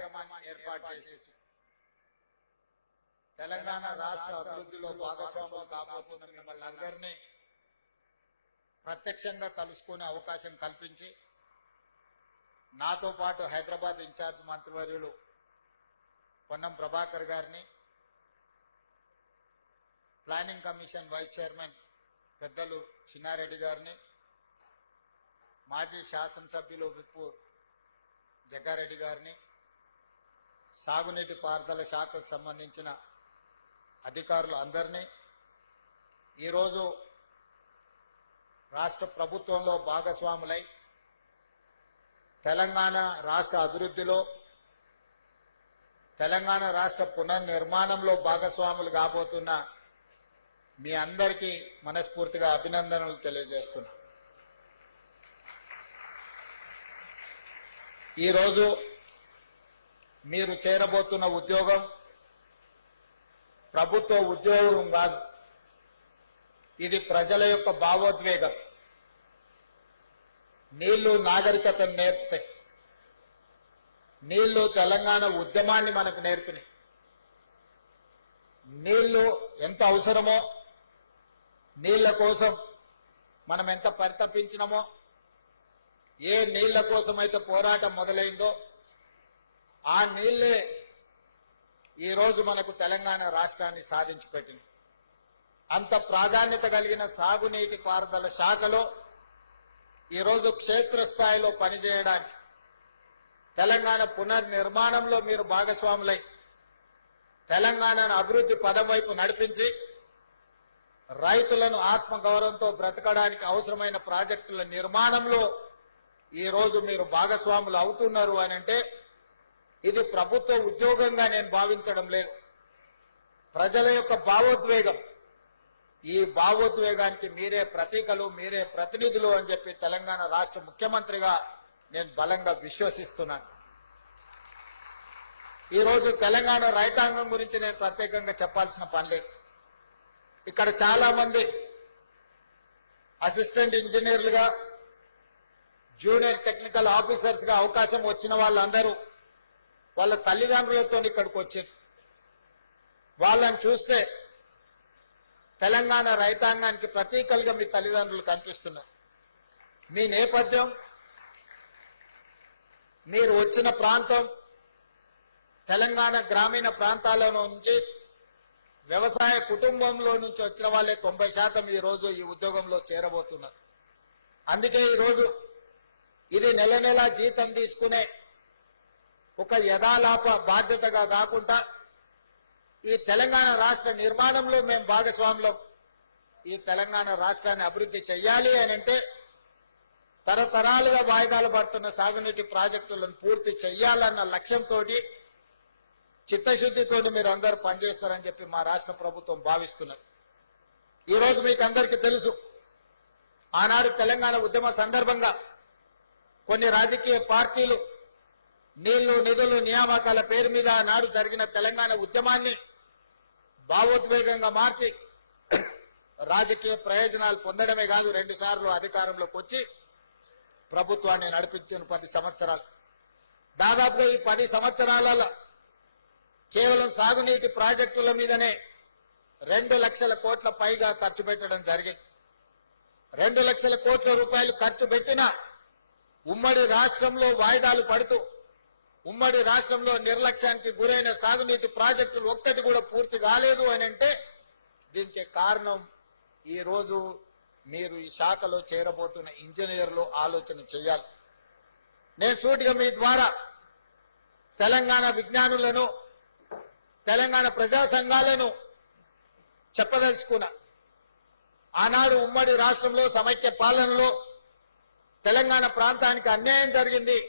కార్యక్రమాన్ని ఏర్పాటు చేసి తెలంగాణ రాష్ట్ర అభివృద్ధిలో భాగస్వాములు కాబోతున్న మిమ్మల్ని అందరినీ ప్రత్యక్షంగా కలుసుకునే అవకాశం కల్పించి నాతో పాటు హైదరాబాద్ ఇన్ఛార్జ్ మంత్రివర్యులు పొన్నం ప్రభాకర్ గారిని, ప్లానింగ్ కమిషన్ వైస్ చైర్మన్ పెద్దలు చిన్నారెడ్డి గారిని, మాజీ శాసనసభ్యులు విప్పు జగ్గారెడ్డి గారిని, సాగునీటి పారుదల శాఖకు సంబంధించిన అధికారులు అందరినీ ఈరోజు రాష్ట్ర ప్రభుత్వంలో భాగస్వాములై తెలంగాణ రాష్ట్ర అభివృద్ధిలో, తెలంగాణ రాష్ట్ర పునర్నిర్మాణంలో భాగస్వాములు కాబోతున్న మీ అందరికీ మనస్ఫూర్తిగా అభినందనలు తెలియజేస్తున్నా. ఈరోజు మీరు చేరబోతున్న ఉద్యోగం ప్రభుత్వ ఉద్యోగం కాదు, ఇది ప్రజల యొక్క భావోద్వేగం. నీళ్లు నాగరికతను నేర్పుతాయి, నీళ్లు తెలంగాణ ఉద్యమాన్ని మనకు నేర్పినాయి. నీళ్లు ఎంత అవసరమో, నీళ్ల కోసం మనం ఎంత పరితపించినామో, ఏ నీళ్ల కోసం అయితే పోరాటం మొదలైందో ఆ నీళ్లే ఈరోజు మనకు తెలంగాణ రాష్ట్రాన్ని సాధించి పెట్టింది. అంత ప్రాధాన్యత కలిగిన సాగునీటి పారుదల శాఖలో ఈరోజు క్షేత్రస్థాయిలో పనిచేయడానికి, తెలంగాణ పునర్నిర్మాణంలో మీరు భాగస్వాములై తెలంగాణను అభివృద్ధి పదం వైపు నడిపించి రైతులను ఆత్మగౌరవంతో బ్రతకడానికి అవసరమైన ప్రాజెక్టుల నిర్మాణంలో ఈరోజు మీరు భాగస్వాములు అవుతున్నారు అని అంటే ఇది ప్రభుత్వ ఉద్యోగంగా నేను భావించడం లేదు, ప్రజల యొక్క భావోద్వేగం. ఈ భావోద్వేగానికి మీరే ప్రతీకలు, మీరే ప్రతినిధులు అని చెప్పి తెలంగాణ రాష్ట్ర ముఖ్యమంత్రిగా నేను బలంగా విశ్వసిస్తున్నాను. ఈరోజు తెలంగాణ రైతాంగం గురించి నేను ప్రత్యేకంగా చెప్పాల్సిన పని లేదు. ఇక్కడ చాలా మంది అసిస్టెంట్ ఇంజనీర్లుగా, జూనియర్ టెక్నికల్ ఆఫీసర్స్ గా అవకాశం వచ్చిన వాళ్ళందరూ వాళ్ళ తల్లిదండ్రులతో ఇక్కడికి వచ్చారు. వాళ్ళని చూస్తే తెలంగాణ రైతాంగానికి ప్రతీకలుగా మీ తల్లిదండ్రులు కనిపిస్తున్నారు. మీ నేపథ్యం, మీరు వచ్చిన ప్రాంతం తెలంగాణ గ్రామీణ ప్రాంతాల నుంచి వ్యవసాయ కుటుంబంలో నుంచి వచ్చిన వాళ్ళే 90% ఈ రోజు ఈ ఉద్యోగంలో చేరబోతున్నారు. అందుకే ఈరోజు ఇది నెల నెలా జీతం తీసుకునే ఒక యథాలాప బాధ్యతగా కాకుండా ఈ తెలంగాణ రాష్ట్ర నిర్మాణంలో మేము భాగస్వాములం. ఈ తెలంగాణ రాష్ట్రాన్ని అభివృద్ధి చెయ్యాలి అని అంటే తరతరాలుగా వాయిదాలు పడుతున్న సాగునీటి ప్రాజెక్టులను పూర్తి చెయ్యాలన్న లక్ష్యంతో చిత్తశుద్ధితో మీరు అందరూ పనిచేస్తారని చెప్పి మా రాష్ట్ర ప్రభుత్వం భావిస్తున్నారు. ఈరోజు మీకు అందరికీ తెలుసు, ఆనాడు తెలంగాణ ఉద్యమ సందర్భంగా కొన్ని రాజకీయ పార్టీలు నీళ్లు, నిధులు, నియామకాల పేరు మీద ఆనాడు జరిగిన తెలంగాణ ఉద్యమాన్ని భావోద్వేగంగా మార్చి రాజకీయ ప్రయోజనాలు పొందడమే కాదు 2 సార్లు అధికారంలోకి వచ్చి ప్రభుత్వాన్ని నడిపించిన 10 సంవత్సరాలు. దాదాపుగా ఈ 10 సంవత్సరాలలో కేవలం సాగునీటి ప్రాజెక్టుల మీదనే 2 లక్షల కోట్ల పైగా ఖర్చు పెట్టడం జరిగింది. 2 లక్షల కోట్ల రూపాయలు ఖర్చు పెట్టిన ఉమ్మడి రాష్ట్రంలో వాయిదాలు పడుతూ, ఉమ్మడి రాష్ట్రంలో నిర్లక్ష్యానికి గురైన సాగునీటి ప్రాజెక్టులు ఒక్కటి కూడా పూర్తి కాలేదు అని అంటే దీనికి కారణం ఈ రోజు మీరు ఈ శాఖలో చేరబోతున్న ఇంజనీర్లు ఆలోచన చేయాలి. నేను సూటిగా మీ ద్వారా తెలంగాణ విజ్ఞానులను, తెలంగాణ ప్రజా సంఘాలను చెప్పదలుచుకున్నా. ఆనాడు ఉమ్మడి రాష్ట్రంలో సమైక్య పాలనలో తెలంగాణ ప్రాంతానికి అన్యాయం జరిగింది.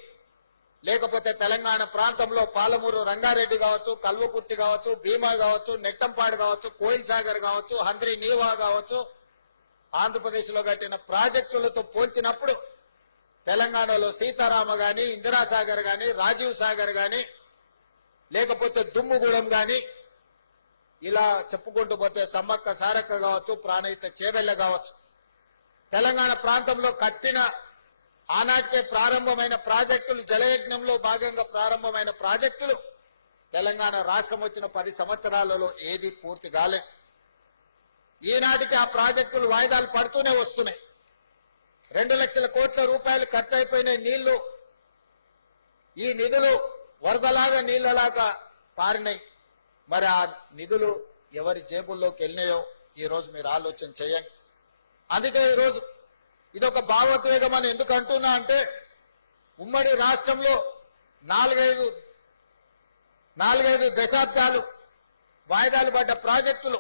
లేకపోతే తెలంగాణ ప్రాంతంలో పాలమూరు రంగారెడ్డి కావచ్చు, కల్వకుర్తి కావచ్చు, భీమా కావచ్చు, నెట్టంపాడు కావచ్చు, కోయిల్ సాగర్ కావచ్చు, హంద్రీ నీవా కావచ్చు, ఆంధ్రప్రదేశ్ లో కట్టిన ప్రాజెక్టులతో పోల్చినప్పుడు తెలంగాణలో సీతారామ గాని, ఇందిరాసాగర్ గాని, రాజీవ్ సాగర్ గాని, లేకపోతే దుమ్ముగూడెం గాని, ఇలా చెప్పుకుంటూ పోతే సమ్మక్క సారక్క కావచ్చు, ప్రాణహిత చేవెళ్ల కావచ్చు, తెలంగాణ ప్రాంతంలో కట్టిన ఆనాటికే ప్రారంభమైన ప్రాజెక్టులు, జలయజ్ఞంలో భాగంగా ప్రారంభమైన ప్రాజెక్టులు తెలంగాణ రాష్ట్రం వచ్చిన 10 సంవత్సరాలలో ఏది పూర్తి కాలేదు. ఈనాటికి ఆ ప్రాజెక్టులు వాయిదాలు పడుతూనే వస్తున్నాయి. 2 లక్షల కోట్ల రూపాయలు ఖర్చు అయిపోయిన నీళ్లు, ఈ నిధులు వరదలాగా నీళ్లలాగా పారినాయి. మరి ఆ నిధులు ఎవరి జేబుల్లోకి వెళ్ళినాయో ఈ రోజు మీరు ఆలోచన చేయండి. అందుకే ఈరోజు ఇదొక భావోద్వేగం అని ఎందుకు అంటున్నా అంటే, ఉమ్మడి రాష్ట్రంలో నాలుగైదు దశాబ్దాలు వాయిదాలు పడ్డ ప్రాజెక్టులు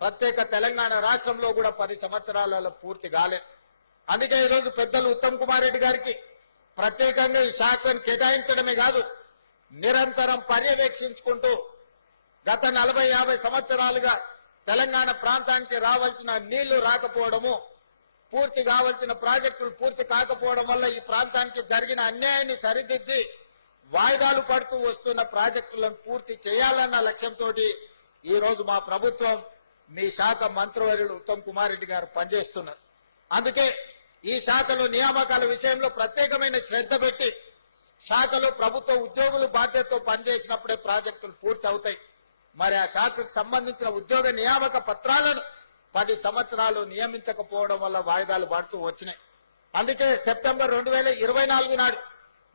ప్రత్యేక తెలంగాణ రాష్ట్రంలో కూడా 10 సంవత్సరాలలో పూర్తి కాలేదు. అందుకే ఈరోజు పెద్దలు ఉత్తమ్ కుమార్ రెడ్డి గారికి ప్రత్యేకంగా ఈ శాఖను కేటాయించడమే కాదు, నిరంతరం పర్యవేక్షించుకుంటూ గత 40-50 సంవత్సరాలుగా తెలంగాణ ప్రాంతానికి రావాల్సిన నీళ్లు రాకపోవడము, పూర్తి కావాల్సిన ప్రాజెక్టులు పూర్తి కాకపోవడం వల్ల ఈ ప్రాంతానికి జరిగిన అన్యాయాన్ని సరిదిద్ది వాయిదాలు పడుతూ వస్తున్న ప్రాజెక్టులను పూర్తి చేయాలన్న లక్ష్యంతో ఈ రోజు మా ప్రభుత్వం, మీ శాఖ మంత్రివర్యులు ఉత్తమ్ కుమార్ రెడ్డి గారు పనిచేస్తున్నారు. అందుకే ఈ శాఖలో నియామకాల విషయంలో ప్రత్యేకమైన శ్రద్ధ పెట్టి శాఖలో ప్రభుత్వ ఉద్యోగులు బాధ్యతతో పనిచేసినప్పుడే ప్రాజెక్టులు పూర్తి అవుతాయి. మరి ఆ శాఖకు సంబంధించిన ఉద్యోగ నియామక పత్రాలను 10 సంవత్సరాలు నియమించకపోవడం వల్ల వాయిదాలు పడుతూ వచ్చినాయి. అందుకే సెప్టెంబర్ 2024 నాడు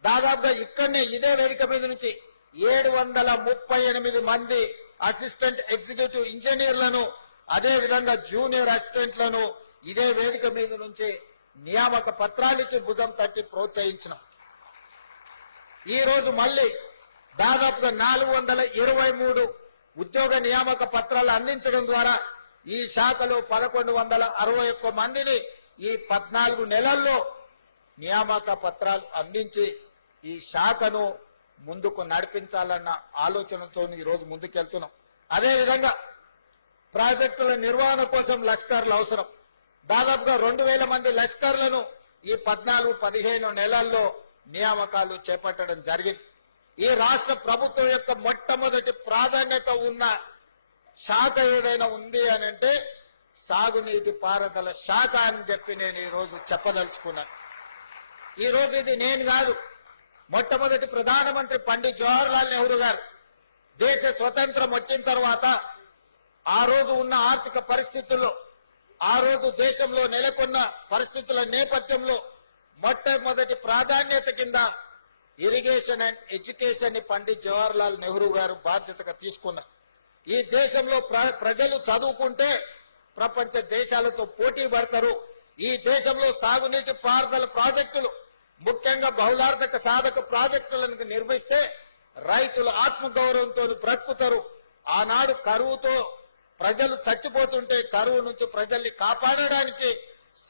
దాదాపుగా ఇక్కడనే ఇదే వేదిక మీద నుంచి 738 మంది అసిస్టెంట్ ఎగ్జిక్యూటివ్ ఇంజనీర్లను, అదే విధంగా జూనియర్ అసిస్టెంట్లను ఇదే వేదిక మీద నుంచి నియామక పత్రాలిచ్చి భుజం తట్టి ప్రోత్సహించిన. ఈ రోజు మళ్ళీ దాదాపుగా 423 ఉద్యోగ నియామక పత్రాలు అందించడం ద్వారా ఈ శాఖలో 1161 మందిని ఈ 14 నెలల్లో నియామక పత్రాలు అందించి ఈ శాఖను ముందుకు నడిపించాలన్న ఆలోచనతో ఈ రోజు ముందుకెళ్తున్నాం. అదేవిధంగా ప్రాజెక్టుల నిర్వహణ కోసం లష్కర్లు అవసరం. దాదాపుగా 2000 మంది లష్కర్లను ఈ 14-15 నెలల్లో నియామకాలు చేపట్టడం జరిగింది. ఈ రాష్ట్ర ప్రభుత్వం యొక్క మొట్టమొదటి ప్రాధాన్యత ఉన్న శాఖ ఏదైనా ఉంది అని అంటే సాగునీటి పారుదల శాఖ అని చెప్పి నేను ఈ రోజు చెప్పదలుచుకున్నాను. ఈ రోజు ఇది నేను కాదు, మొట్టమొదటి ప్రధానమంత్రి పండిట్ జవహర్లాల్ నెహ్రూ గారు దేశ స్వతంత్రం వచ్చిన తర్వాత ఆ రోజు ఉన్న ఆర్థిక పరిస్థితుల్లో, ఆ రోజు దేశంలో నెలకొన్న పరిస్థితుల నేపథ్యంలో మొట్టమొదటి ప్రాధాన్యత కింద ఇరిగేషన్ అండ్ ఎడ్యుకేషన్ ని పండిట్ జవహర్లాల్ నెహ్రూ గారు బాధ్యతగా తీసుకున్నారు. ఈ దేశంలో ప్రజలు చదువుకుంటే ప్రపంచ దేశాలతో పోటీ పడతారు. ఈ దేశంలో సాగునీటి పారుదల ప్రాజెక్టులు, ముఖ్యంగా బహుళార్థక సాధక ప్రాజెక్టులను నిర్మిస్తే రైతులు ఆత్మగౌరవంతో బ్రతుకుతారు. ఆనాడు కరువుతో ప్రజలు చచ్చిపోతుంటే కరువు నుంచి ప్రజల్ని కాపాడడానికి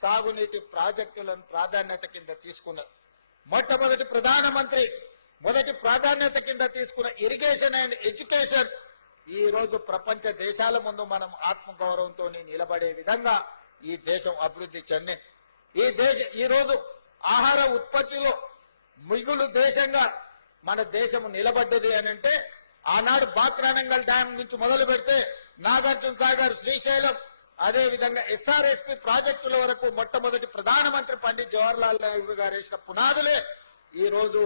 సాగునీటి ప్రాజెక్టులను ప్రాధాన్యత కింద తీసుకున్నారు. మొట్టమొదటి ప్రధానమంత్రి మొదటి ప్రాధాన్యత కింద తీసుకున్న ఇరిగేషన్ అండ్ ఎడ్యుకేషన్ ఈ రోజు ప్రపంచ దేశాల ముందు మనం ఆత్మగౌరవంతో నిలబడే విధంగా ఈ దేశం అభివృద్ధి చెందింది. ఈ రోజు ఆహార ఉత్పత్తిలో మిగులు దేశంగా మన దేశం నిలబడ్డది అని అంటే ఆనాడు బాక్రానంగల్ డ్యాం నుంచి మొదలు పెడితే నాగార్జున సాగర్, శ్రీశైలం, అదే విధంగా ఎస్ఆర్ఎస్పీ ప్రాజెక్టుల వరకు మొట్టమొదటి ప్రధానమంత్రి పండిట్ జవహర్లాల్ నెహ్రూ గారు వేసిన పునాదులే ఈ రోజు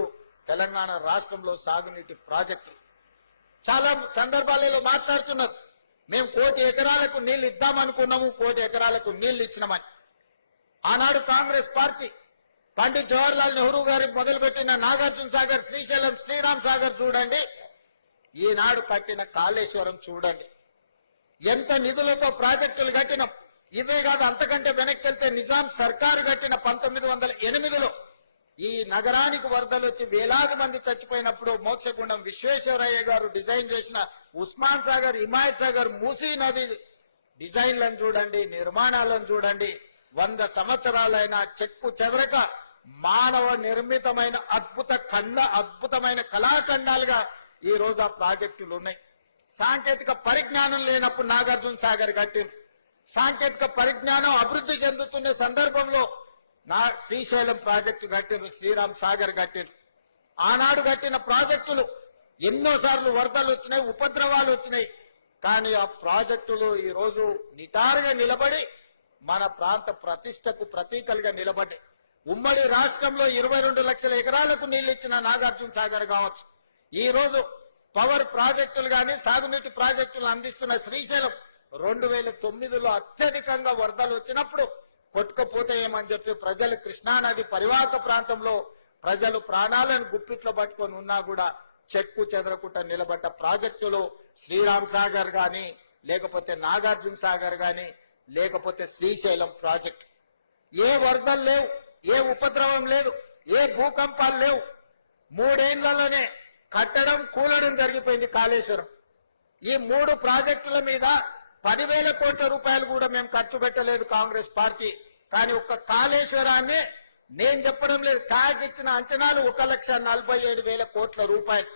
తెలంగాణ రాష్ట్రంలో సాగునీటి ప్రాజెక్టులు. చాలా సందర్భాలలో మాట్లాడుతున్నారు, మేము 1 కోటి ఎకరాలకు నీళ్లు ఇద్దామనుకున్నాము, 1 కోటి ఎకరాలకు నీళ్లు ఇచ్చినామని. ఆనాడు కాంగ్రెస్ పార్టీ పండిట్ జవహర్లాల్ నెహ్రూ గారు మొదలుపెట్టిన నాగార్జున సాగర్, శ్రీశైలం, శ్రీరామ్ సాగర్ చూడండి, ఈనాడు కట్టిన కాళేశ్వరం చూడండి, ఎంత నిధులతో ప్రాజెక్టులు కట్టినాం. ఇవే కాదు, అంతకంటే వెనక్కి వెళ్తే నిజాం సర్కారు కట్టిన 1908లో ఈ నగరానికి వరదలు వచ్చి వేలాది మంది చచ్చిపోయినప్పుడు మోక్షగుండం విశ్వేశ్వరయ్య గారు డిజైన్ చేసిన ఉస్మాన్ సాగర్, హిమాయత్ సాగర్, మూసీ నది డిజైన్లను చూడండి, నిర్మాణాలను చూడండి. 100 సంవత్సరాలైన చెక్కు చెదరక మానవ నిర్మితమైన అద్భుతమైన కళాఖండాలుగా ఈ రోజు ఆ ప్రాజెక్టులు ఉన్నాయి. సాంకేతిక పరిజ్ఞానం లేనప్పుడు నాగార్జున సాగర్ కట్టింది. సాంకేతిక పరిజ్ఞానం అభివృద్ధి చెందుతున్న సందర్భంలో శ్రీశైలం ప్రాజెక్టు కట్టింది, శ్రీరామ్ సాగర్ కట్టింది. ఆనాడు కట్టిన ప్రాజెక్టులు ఎన్నోసార్లు వరదలు వచ్చినాయి, ఉపద్రవాలు వచ్చినాయి. కానీ ఆ ప్రాజెక్టులు ఈ రోజు నిటారుగా నిలబడి మన ప్రాంత ప్రతిష్టకు ప్రతీకలుగా నిలబడ్డాయి. ఉమ్మడి రాష్ట్రంలో 22 లక్షల ఎకరాలకు నీళ్లు ఇచ్చిన నాగార్జున సాగర్ కావచ్చు, ఈ రోజు పవర్ ప్రాజెక్టులు గాని సాగునీటి ప్రాజెక్టులు అందిస్తున్న శ్రీశైలం 2009లో అత్యధికంగా వరదలు వచ్చినప్పుడు కొట్టుకుపోతాయేమని చెప్పి ప్రజలు కృష్ణానది పరివాహక ప్రాంతంలో ప్రజలు ప్రాణాలను గుప్పిట్లో పట్టుకొని ఉన్నా కూడా చెక్కు చెదరకుండా నిలబడ్డ ప్రాజెక్టులు శ్రీరామ్ సాగర్ గాని, లేకపోతే నాగార్జున సాగర్ గాని, లేకపోతే శ్రీశైలం ప్రాజెక్టు. ఏ వరదలు లేవు, ఏ ఉపద్రవం లేదు, ఏ భూకంపాలు లేవు. 3 ఏళ్లలోనే కట్టడం కూలడం జరిగిపోయింది కాళేశ్వరం. ఈ 3 ప్రాజెక్టుల మీద 10,000 కోట్ల రూపాయలు కూడా మేము ఖర్చు పెట్టలేదు కాంగ్రెస్ పార్టీ. కానీ ఒక్క కాళేశ్వరాన్ని నేను చెప్పడం లేదు, కాగిచ్చిన అంచనాలు 1,47,000 కోట్ల రూపాయలు.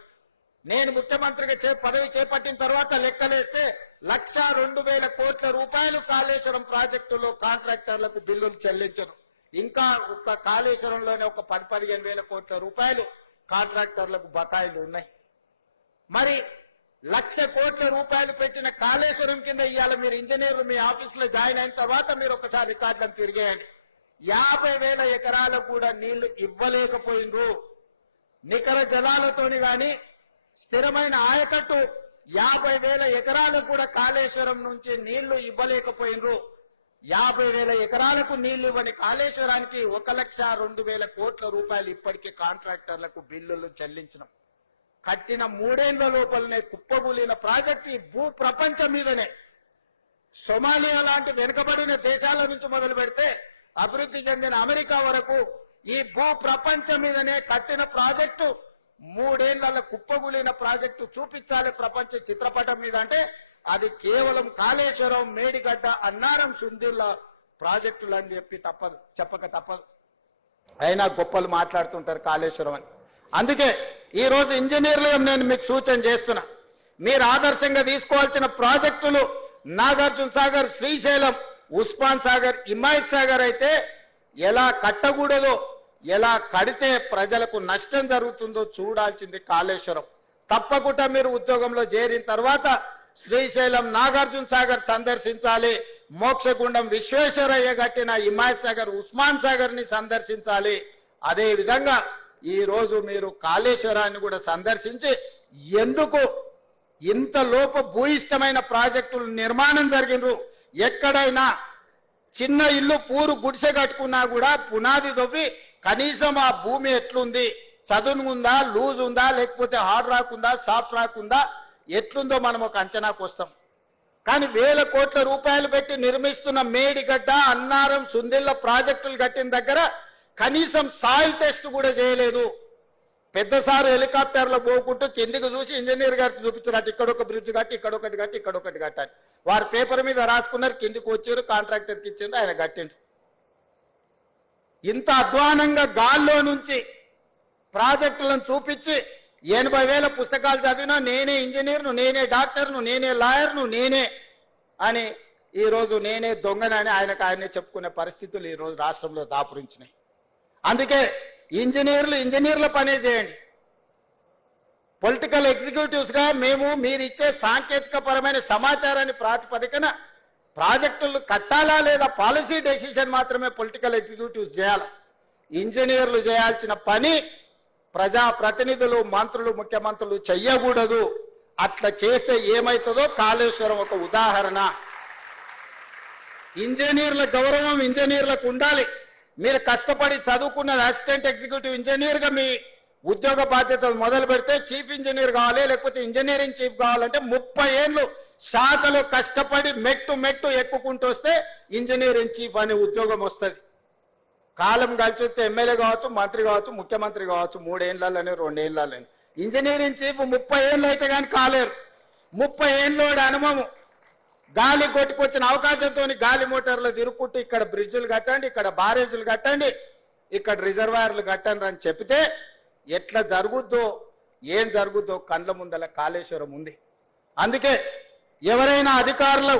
నేను ముఖ్యమంత్రిగా పదవి చేపట్టిన తర్వాత లెక్కలేస్తే 1,02,000 కోట్ల రూపాయలు కాళేశ్వరం ప్రాజెక్టులో కాంట్రాక్టర్లకు బిల్లులు చెల్లించను. ఇంకా ఒక్క కాళేశ్వరంలోనే ఒక 10,000-15,000 కోట్ల రూపాయలు కాంట్రాక్టర్లకు బకాయిలు ఉన్నాయి. మరి 1,00,000 కోట్ల రూపాయలు పెట్టిన కాళేశ్వరం కింద ఇవాళ మీరు ఇంజనీర్లు మీ ఆఫీసులో జాయిన్ అయిన తర్వాత మీరు ఒకసారి రికార్డులను తిరిగేయండి. 50,000 ఎకరాలకు కూడా నీళ్లు ఇవ్వలేకపోయినరు. నికర జలాలతోని గాని స్థిరమైన ఆయకట్టు 50,000 ఎకరాలకు కూడా కాళేశ్వరం నుంచి నీళ్లు ఇవ్వలేకపోయినరు. 50,000 ఎకరాలకు నీళ్లు ఇవ్వని కాళేశ్వరానికి 1,02,000 కోట్ల రూపాయలు ఇప్పటికే కాంట్రాక్టర్లకు బిల్లులు చెల్లించడం. కట్టిన 3 ఏళ్ల లోపలనే కుప్పగూలిన ప్రాజెక్టు ఈ భూ ప్రపంచం మీదనే. సొమాలియా లాంటి వెనుకబడిన దేశాల నుంచి మొదలు పెడితే అభివృద్ధి చెందిన అమెరికా వరకు ఈ భూ ప్రపంచం మీదనే కట్టిన ప్రాజెక్టు 3 ఏళ్ల కుప్పగూలిన ప్రాజెక్టు చూపించాలి ప్రపంచ చిత్రపటం మీద అంటే అది కేవలం కాళేశ్వరం, మేడిగడ్డ, అన్నారం, సుందిళ్ల ప్రాజెక్టులు అని చెప్పక తప్పదు. అయినా గొప్పలు మాట్లాడుతుంటారు కాళేశ్వరం అని. అందుకే ఈ రోజు ఇంజనీర్లుగా నేను మీకు సూచన చేస్తున్నా, మీరు ఆదర్శంగా తీసుకోవాల్సిన ప్రాజెక్టులు నాగార్జున సాగర్, శ్రీశైలం, ఉస్మాన్ సాగర్, హిమాయత్ సాగర్ అయితే ఎలా కట్టకూడదో, ఎలా కడితే ప్రజలకు నష్టం జరుగుతుందో చూడాల్సింది కాళేశ్వరం. తప్పకుండా మీరు ఉద్యోగంలో చేరిన తర్వాత శ్రీశైలం, నాగార్జున సాగర్ సందర్శించాలి. మోక్షగుండం విశ్వేశ్వరయ్య కట్టిన హిమాయత్ సాగర్, ఉస్మాన్ సాగర్ ని సందర్శించాలి. అదే విధంగా ఈ రోజు మీరు కాళేశ్వరాన్ని కూడా సందర్శించి ఎందుకు ఇంత లోప భూయిష్టమైన ప్రాజెక్టులు నిర్మాణం జరిగినరు, ఎక్కడైనా చిన్న ఇల్లు పూరు గుడిసె కట్టుకున్నా కూడా పునాది తవ్వి కనీసం ఆ భూమి ఎట్లుంది, చదును ఉందా, లూజ్ ఉందా, లేకపోతే హార్డ్ రాక్ ఉందా, సాఫ్ట్ రాక్ ఉందా, ఎట్లుందో మనం ఒక అంచనాకు వస్తాం. కానీ 1,000 కోట్ల రూపాయలు పెట్టి నిర్మిస్తున్న మేడిగడ్డ, అన్నారం, సుందిళ్ల ప్రాజెక్టులు కట్టిన దగ్గర కనీసం సాయిల్ టెస్ట్ కూడా చేయలేదు. పెద్దసారి హెలికాప్టర్లో పోకుంటూ కిందికి చూసి ఇంజనీర్ గారికి చూపించారు, ఇక్కడ ఒక బ్రిడ్జ్ కట్టి, ఇక్కడ ఒకటి కట్టి, ఇక్కడ ఒకటి కట్టాలి. వారు పేపర్ మీద రాసుకున్నారు, కిందికి వచ్చారు, కాంట్రాక్టర్కి ఇచ్చారు, ఆయన కట్టిండ్రు. ఇంత అధ్వానంగా గాల్లో నుంచి ప్రాజెక్టులను చూపించి 80,000 పుస్తకాలు చదివినా నేనే ఇంజనీర్ను, నేనే డాక్టర్ను, నేనే లాయర్ను, నేనే అని ఈరోజు నేనే దొంగనని ఆయనే చెప్పుకునే పరిస్థితులు ఈరోజు రాష్ట్రంలో దాపురించినాయి. అందుకే ఇంజనీర్ల పనే చేయండి. పొలిటికల్ ఎగ్జిక్యూటివ్స్ గా మీరు ఇచ్చే సాంకేతిక పరమైన సమాచారాన్ని ప్రాతిపదికన ప్రాజెక్టులు కట్టాలా లేదా పాలసీ డెసిషన్ మాత్రమే పొలిటికల్ ఎగ్జిక్యూటివ్స్ చేయాలి. ఇంజనీర్లు చేయాల్సిన పని ప్రజాప్రతినిధులు, మంత్రులు, ముఖ్యమంత్రులు చెయ్యకూడదు. అట్లా చేస్తే ఏమైతుందో కాళేశ్వరం ఒక ఉదాహరణ. ఇంజనీర్ల గౌరవం ఇంజనీర్లకు ఉండాలి. మీరు కష్టపడి చదువుకున్న అసిస్టెంట్ ఎగ్జిక్యూటివ్ ఇంజనీర్ గా మీ ఉద్యోగ బాధ్యతలు మొదలు పెడితే చీఫ్ ఇంజనీర్ కావాలి, లేకపోతే ఇంజనీరింగ్ చీఫ్ కావాలంటే 30 ఏళ్ళు శాఖలో కష్టపడి మెట్టు ఎక్కుకుంటూ వస్తే ఇంజనీరింగ్ చీఫ్ అనే ఉద్యోగం వస్తుంది. కాలం కలిసి వస్తే ఎమ్మెల్యే కావచ్చు, మంత్రి కావచ్చు, ముఖ్యమంత్రి కావచ్చు, 3 ఏళ్లలోనే 2 ఏళ్లలోనే. ఇంజనీరింగ్ చీఫ్ 30 ఏళ్ళు అయితే కానీ కాలేరు. 30 ఏళ్ళోడి అనుభవం, గాలి కొట్టుకొచ్చిన అవకాశంతో గాలి మోటార్లు తిరుక్కుంటూ ఇక్కడ బ్రిడ్జులు కట్టండి, ఇక్కడ బారేజులు కట్టండి, ఇక్కడ రిజర్వాయర్లు కట్టండి అని చెప్తే ఎట్లా జరుగుద్దో, ఏం జరుగుద్దో కళ్ళ ముందల కాళేశ్వరం ఉంది. అందుకే ఎవరైనా అధికారులు,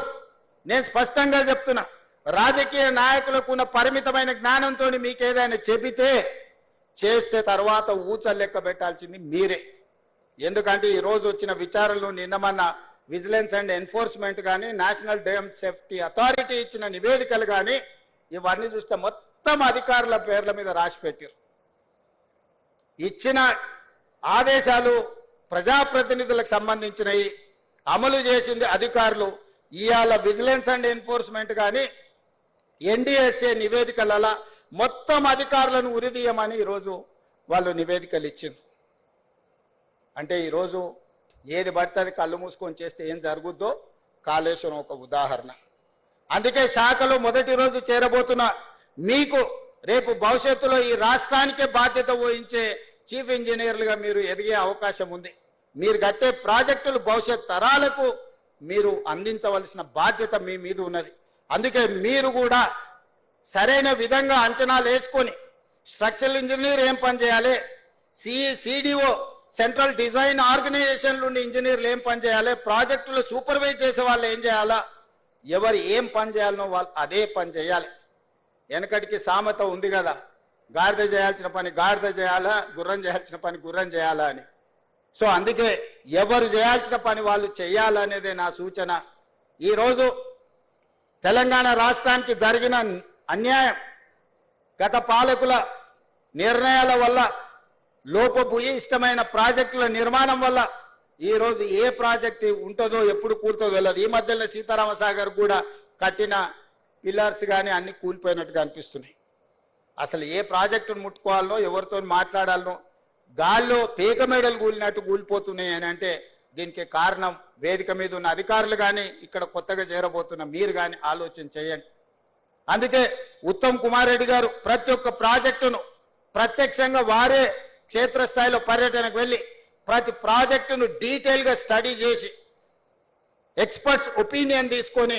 నేను స్పష్టంగా చెప్తున్నా, రాజకీయ నాయకులకు ఉన్న పరిమితమైన జ్ఞానంతో మీకు ఏదైనా చెబితే చేస్తే తర్వాత ఊచలు లెక్క పెట్టాల్సింది మీరే. ఎందుకంటే ఈ రోజు వచ్చిన విచారణలు, నిన్నమన్న విజిలెన్స్ అండ్ ఎన్ఫోర్స్మెంట్ కానీ, నేషనల్ డ్యామ్ సేఫ్టీ అథారిటీ ఇచ్చిన నివేదికలు కానీ ఇవన్నీ చూస్తే మొత్తం అధికారుల పేర్ల మీద రాసి పెట్టారు. ఇచ్చిన ఆదేశాలు ప్రజాప్రతినిధులకు సంబంధించినవి అమలు చేసింది అధికారులు. ఇవాళ విజిలెన్స్ అండ్ ఎన్ఫోర్స్మెంట్ కానీ ఎన్డీఎస్ఏ నివేదికలలో మొత్తం అధికారులను ఉరిదీయమని ఈరోజు వాళ్ళు నివేదికలు ఇచ్చింది. అంటే ఈరోజు ఏది పడితే అది కళ్ళు మూసుకొని చేస్తే ఏం జరుగుద్దో కాళేశ్వరం ఒక ఉదాహరణ. అందుకే శాఖలో మొదటి రోజు చేరబోతున్న మీకు రేపు భవిష్యత్తులో ఈ రాష్ట్రానికే బాధ్యత వహించే చీఫ్ ఇంజనీర్లుగా మీరు ఎదిగే అవకాశం ఉంది. మీరు కట్టే ప్రాజెక్టులు భవిష్యత్ తరాలకు మీరు అందించవలసిన బాధ్యత మీ మీద ఉన్నది. అందుకే మీరు కూడా సరైన విధంగా అంచనాలు వేసుకొని స్ట్రక్చరల్ ఇంజనీర్ ఏం పని చేయాలి, సిడిఓ సెంట్రల్ డిజైన్ ఆర్గనైజేషన్ నుండి ఇంజనీర్లు ఏం పని చేయాలి, ప్రాజెక్టులు సూపర్వైజ్ చేసే వాళ్ళు ఏం చేయాలా, ఎవరు ఏం పని చేయాలనో వాళ్ళు అదే పని చేయాలి. వెనకటికి సామెత ఉంది కదా, గాడిద చేయాల్సిన పని గాడిద చేయాలా, గుర్రం చేయాల్సిన పని గుర్రం చేయాలా అని. సో అందుకే ఎవరు చేయాల్సిన పని వాళ్ళు చేయాలనేదే నా సూచన. ఈరోజు తెలంగాణ రాష్ట్రానికి జరిగిన అన్యాయం గత పాలకుల నిర్ణయాల వల్ల, లోపభూయిష్టమైన ప్రాజెక్టుల నిర్మాణం వల్ల ఈరోజు ఏ ప్రాజెక్టు ఉంటుందో ఎప్పుడు కూలుతుందో తెలియదు. ఈ మధ్యలో సీతారామసాగర్ కూడా కట్టిన పిల్లర్స్ కానీ అన్ని కూలిపోయినట్టుగా అనిపిస్తున్నాయి. అసలు ఏ ప్రాజెక్టును ముట్టుకోవాలనో ఎవరితో మాట్లాడాలనో గాల్లో పేక మేడలు కూలినట్టు కూలిపోతున్నాయి అని అంటే దీనికి కారణం వేదిక మీద ఉన్న అధికారులు కానీ ఇక్కడ కొత్తగా చేరబోతున్న మీరు కానీ ఆలోచన చేయండి. అందుకే ఉత్తమ్ కుమార్ రెడ్డి గారు ప్రతి ఒక్క ప్రాజెక్టును ప్రత్యక్షంగా వారే క్షేత్రస్థాయిలో పర్యటనకు వెళ్ళి ప్రతి ప్రాజెక్టును డీటెయిల్గా స్టడీ చేసి ఎక్స్పర్ట్స్ ఒపీనియన్ తీసుకొని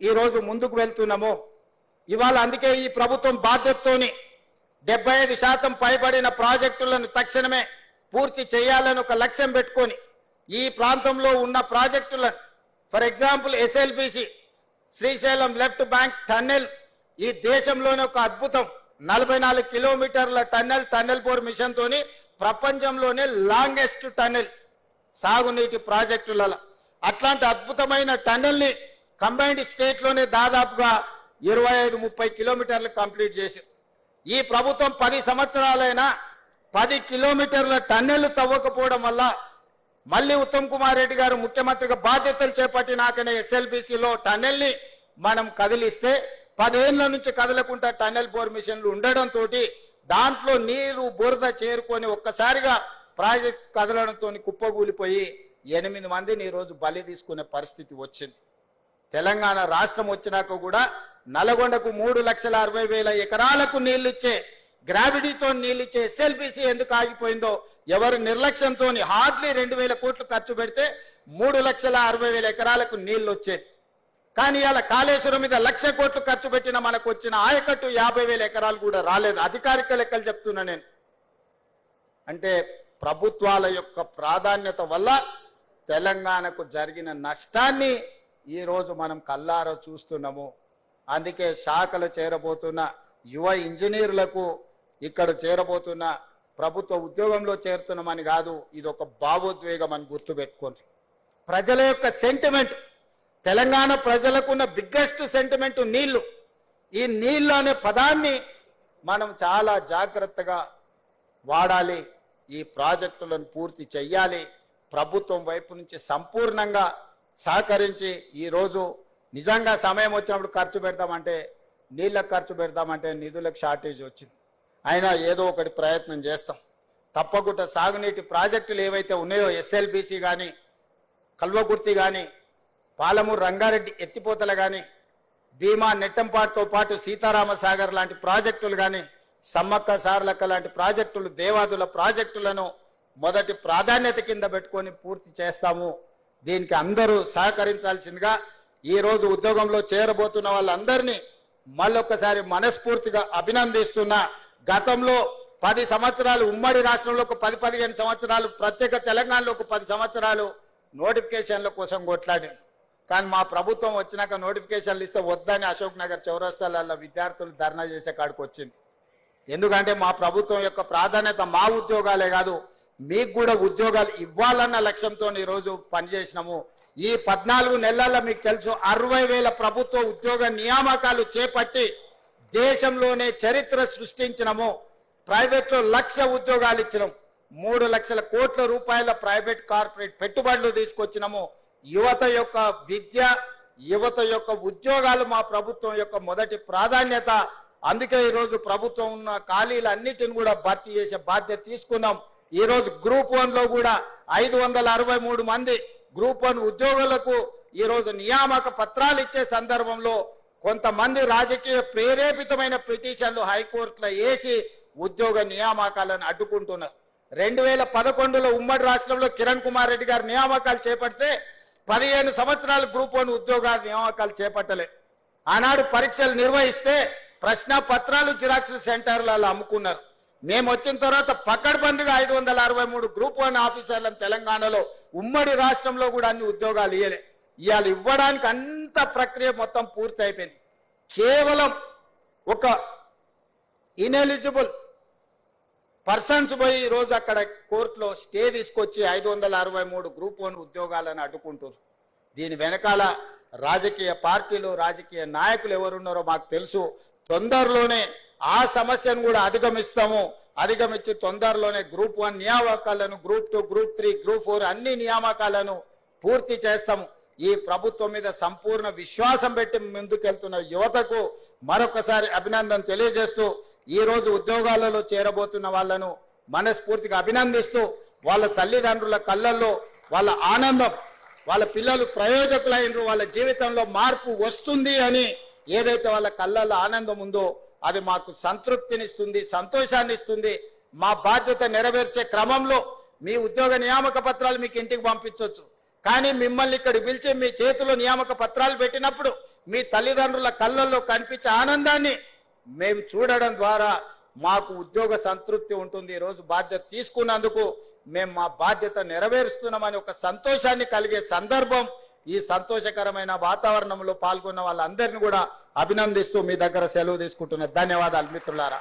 ఈరోజు ముందుకు వెళ్తున్నాము. ఇవాళ అందుకే ఈ ప్రభుత్వం బాధ్యతతోని 75% పైబడిన ప్రాజెక్టులను తక్షణమే పూర్తి చేయాలని ఒక లక్ష్యం పెట్టుకొని ఈ ప్రాంతంలో ఉన్న ప్రాజెక్టులను, for example SLBC Srisailam left bank tunnel ఈ దేశంలోనే ఒక అద్భుతం. 44 కిలోమీటర్ల టన్నెల్ బోర్ మిషన్ తోని ప్రపంచంలోనే లాంగెస్ట్ టన్నెల్ సాగునీటి ప్రాజెక్టులలో. అట్లాంటి అద్భుతమైన టన్నెల్ని కంబైన్డ్ స్టేట్ లోనే దాదాపుగా 25-30 కిలోమీటర్లు కంప్లీట్ చేశారు. ఈ ప్రభుత్వం 10 సంవత్సరాలైనా 10 కిలోమీటర్ల టన్నెల్ తవ్వకపోవడం వల్ల మళ్ళీ ఉత్తమ్ కుమార్ రెడ్డి గారు ముఖ్యమంత్రిగా బాధ్యతలు చేపట్టినాకనే ఎస్ఎల్బిసిలో టన్నెల్ని మనం కదిలిస్తే 10 ఏళ్ల నుంచి కదలకుండా టన్నెల్ బోర్ మిషన్లు ఉండడంతో దాంట్లో నీరు బురద చేరుకొని ఒక్కసారిగా ప్రాజెక్ట్ కదలడంతో కుప్పగూలిపోయి 8 మందిని ఈరోజు బలి తీసుకునే పరిస్థితి వచ్చింది. తెలంగాణ రాష్ట్రం వచ్చినాక కూడా నల్గొండకు 3,60,000 ఎకరాలకు నీళ్లిచ్చే గ్రావిటీతో నీళ్లిచ్చే ఎస్ఎల్బిసి ఎందుకు ఆగిపోయిందో ఎవరు నిర్లక్ష్యంతో హార్డ్లీ 2,000 కోట్లు ఖర్చు పెడితే 3,60,000 ఎకరాలకు నీళ్లు వచ్చేది. కానీ ఇలా కాళేశ్వరం మీద 1,00,000 కోట్లు ఖర్చు పెట్టిన మనకు వచ్చిన ఆయకట్టు 50,000 ఎకరాలు కూడా రాలేదు. అధికారిక లెక్కలు చెప్తున్నా నేను. అంటే ప్రభుత్వాల యొక్క ప్రాధాన్యత వల్ల తెలంగాణకు జరిగిన నష్టాన్ని ఈరోజు మనం కల్లారా చూస్తున్నాము. అందుకే శాఖలు చేరబోతున్న యువ ఇంజనీర్లకు, ఇక్కడ చేరబోతున్న ప్రభుత్వ ఉద్యోగంలో చేరుతున్నామని కాదు, ఇది ఒక భావోద్వేగం అని గుర్తుపెట్టుకోండి. ప్రజల యొక్క సెంటిమెంట్, తెలంగాణ ప్రజలకున్న బిగ్గెస్ట్ సెంటిమెంట్ నీళ్లు. ఈ నీళ్లు అనే పదాన్ని మనం చాలా జాగ్రత్తగా వాడాలి. ఈ ప్రాజెక్టులను పూర్తి చెయ్యాలి. ప్రభుత్వం వైపు నుంచి సంపూర్ణంగా సహకరించి ఈరోజు నిజంగా సమయం వచ్చినప్పుడు ఖర్చు పెడతామంటే, నీళ్ళకు ఖర్చు పెడతామంటే నిధులకు షార్టేజ్ వచ్చింది. అయినా ఏదో ఒకటి ప్రయత్నం చేస్తాం. తప్పకుండా సాగునీటి ప్రాజెక్టులు ఏవైతే ఉన్నాయో ఎస్ఎల్బిసి కానీ, కల్వకుర్తి కానీ, పాలమూరు రంగారెడ్డి ఎత్తిపోతలు కానీ, భీమా నెట్టంపాటుతో పాటు సీతారామసాగర్ లాంటి ప్రాజెక్టులు కానీ, సమ్మక్క సారలక్క లాంటి ప్రాజెక్టులు, దేవాదుల ప్రాజెక్టులను మొదటి ప్రాధాన్యత కింద పెట్టుకొని పూర్తి చేస్తాము. దీనికి అందరూ సహకరించాల్సిందిగా ఈరోజు ఉద్యోగంలో చేరబోతున్న వాళ్ళందరినీ మళ్ళొక్కసారి మనస్ఫూర్తిగా అభినందిస్తున్నా. గతంలో 10 సంవత్సరాలు ఉమ్మడి రాష్ట్రంలో ఒక 10-15 సంవత్సరాలు, ప్రత్యేక తెలంగాణలో ఒక 10 సంవత్సరాలు నోటిఫికేషన్ల కోసం కొట్లాడారు. కానీ మా ప్రభుత్వం వచ్చినాక నోటిఫికేషన్లు ఇస్తే వద్దని అశోక్ నగర్ చౌరస్తాలలో విద్యార్థులు ధర్నా చేసే కాడికి వచ్చింది. ఎందుకంటే మా ప్రభుత్వం యొక్క ప్రాధాన్యత మా ఉద్యోగాలే కాదు, మీకు కూడా ఉద్యోగాలు ఇవ్వాలన్న లక్ష్యంతో ఈరోజు పనిచేసినాము. ఈ 14 నెలల్లో మీకు తెలుసు 60,000 ప్రభుత్వ ఉద్యోగ నియామకాలు చేపట్టి దేశంలోనే చరిత్ర సృష్టించినము. ప్రైవేట్లో 1,00,000 ఉద్యోగాలు ఇచ్చినాం. 3 లక్షల కోట్ల రూపాయల ప్రైవేట్ కార్పొరేట్ పెట్టుబడులు తీసుకొచ్చినాము. యువత యొక్క విద్య, యువత యొక్క ఉద్యోగాలు మా ప్రభుత్వం యొక్క మొదటి ప్రాధాన్యత. అందుకే ఈరోజు ప్రభుత్వం ఉన్న ఖాళీలన్నిటిని కూడా భర్తీ చేసే బాధ్యత తీసుకున్నాం. ఈరోజు గ్రూప్ 1లో కూడా 563 మంది గ్రూప్ 1 ఉద్యోగులకు ఈరోజు నియామక పత్రాలు ఇచ్చే సందర్భంలో కొంతమంది రాజకీయ ప్రేరేపితమైన పిటిషన్లు హైకోర్టులో వేసి ఉద్యోగ నియామకాలను అడ్డుకుంటున్నారు. 2011లో ఉమ్మడి రాష్ట్రంలో కిరణ్ కుమార్ రెడ్డి గారు నియామకాలు చేపడితే 15 సంవత్సరాలు గ్రూప్ 1 ఉద్యోగాల నియామకాలు చేపట్టలే. ఆనాడు పరీక్షలు నిర్వహిస్తే ప్రశ్న పత్రాలు జిరాక్స్ సెంటర్లలో అమ్ముకున్నారు. మేము వచ్చిన తర్వాత పకడ్బందీగా 563 గ్రూప్ 1 ఆఫీసర్లను తెలంగాణలో ఉమ్మడి రాష్ట్రంలో కూడా అన్ని ఉద్యోగాలు ఇవ్వలే. ఇవాళ ఇవ్వడానికి అంత ప్రక్రియ మొత్తం పూర్తి అయిపోయింది. కేవలం ఒక ఇనెలిజిబుల్ పర్సన్స్ పోయి ఈరోజు అక్కడ కోర్టులో స్టే తీసుకొచ్చి 563 గ్రూప్ 1 ఉద్యోగాలను అడ్డుకుంటారు. దీని వెనకాల రాజకీయ పార్టీలు, రాజకీయ నాయకులు ఎవరున్నారో మాకు తెలుసు. తొందరలోనే ఆ సమస్యను కూడా అధిగమించి తొందరలోనే గ్రూప్ 1 నియామకాలను, గ్రూప్ 2, గ్రూప్ 3, గ్రూప్ 4 అన్ని నియామకాలను పూర్తి చేస్తాము. ఈ ప్రభుత్వం మీద సంపూర్ణ విశ్వాసం పెట్టి ముందుకెళ్తున్న యువతకు మరొకసారి అభినందన తెలియజేస్తూ, ఈ రోజు ఉద్యోగాలలో చేరబోతున్న వాళ్ళను మనస్ఫూర్తిగా అభినందిస్తూ, వాళ్ళ తల్లిదండ్రుల కళ్ళల్లో వాళ్ళ ఆనందం, వాళ్ళ పిల్లలు ప్రయోజకులైనరు, వాళ్ళ జీవితంలో మార్పు వస్తుంది అని ఏదైతే వాళ్ళ కళ్ళల్లో ఆనందం ఉందో అది మాకు సంతృప్తినిస్తుంది, సంతోషాన్ని ఇస్తుంది. మా బాధ్యత నెరవేర్చే క్రమంలో మీ ఉద్యోగ నియామక పత్రాలు మీకు ఇంటికి పంపించవచ్చు. కానీ మిమ్మల్ని ఇక్కడ పిలిచి మీ చేతిలో నియామక పత్రాలు పెట్టినప్పుడు మీ తల్లిదండ్రుల కళ్ళల్లో కనిపించే ఆనందాన్ని మేము చూడడం ద్వారా మాకు ఉద్యోగ సంతృప్తి ఉంటుంది. ఈరోజు బాధ్యత తీసుకున్నందుకు మేము మా బాధ్యత నెరవేరుస్తున్నామని ఒక సంతోషాన్ని కలిగే సందర్భం. ఈ సంతోషకరమైన వాతావరణంలో పాల్గొన్న వాళ్ళందరినీ కూడా అభినందిస్తూ మీ దగ్గర సెలవు తీసుకుంటున్నా. ధన్యవాదాలు మిత్రులారా.